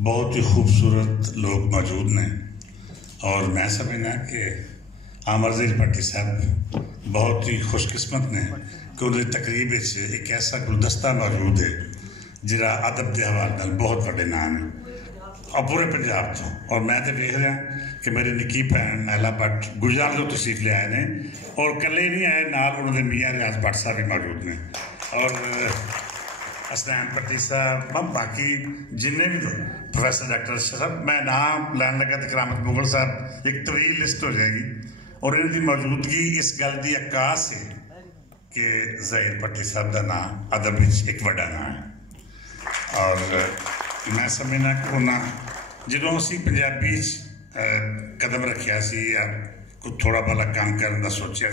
बहुत ही खूबसूरत लोग मौजूद ने और मैं समझना कि आमर ज़हीर भट्टी साहब बहुत ही खुशकिस्मत ने कि उन्होंने तकरीब एक ऐसा गुलदस्ता मौजूद है जिहड़ा अदब के हवाले नाल बहुत बड़े नाम है और पूरे पंजाब तो। और मैं तो देख रहा कि मेरी निक्की भैन नैला भट्ट गुजरात तो तशरीफ ले आए हैं और कले नहीं आए, नाल उन्होंने मियाँ रियाज भट्ट साहब भी मौजूद ने और हसनैन भट्टी साहब, बाकी जिन्हें भी प्रोफेसर डॉक्टर साहब, मैं नाम लैन लगा तो करामत मुगल साहब एक तवील लिस्ट हो जाएगी। और इनकी मौजूदगी इस गल की अक्कास है कि ज़हीर भट्टी साहब का नाम अदब एक बड़ा नाम है। और मैं समझना कि उन्हें जो असी पंजाबी कदम रखा या कुछ थोड़ा भला काम करने का सोचा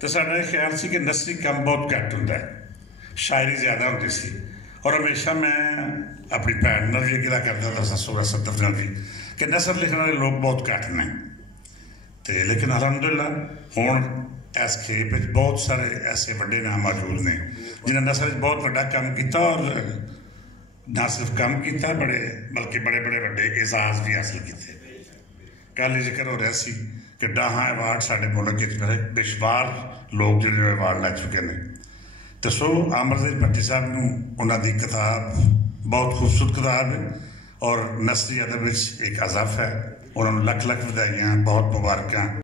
तो साडा ख्याल से कि नसरी काम बहुत घट होंदा है, शायरी ज़्यादा होती सी। और हमेशा मैं अपनी भैन नाल भी गिला करता था ससुर सदफ नाल भी कि नसर लिखने वाले लोग बहुत घट ने ते, लेकिन अलहमदुलिल्लाह हुण इस खेप बहुत सारे ऐसे बड़े नाम मौजूद ने जिन्हें नसर बहुत बड़ा काम किया और ना सिर्फ काम किया बल्कि बड़े बड़े बड़े एजाज भी हासिल किए। कल जिक्र हो रहा सी कि डाहा अवार्ड साढ़े मुल्क बेशुमार लोग जो अवार्ड लै चुके हैं। तो सो आमर ज़हीर भट्टी साहब नूं उन्हां दी किताब बहुत खूबसूरत किताब है और नसरी अदब एक अज़फ है। उन्होंने लख लख बधाइयां, बहुत मुबारक।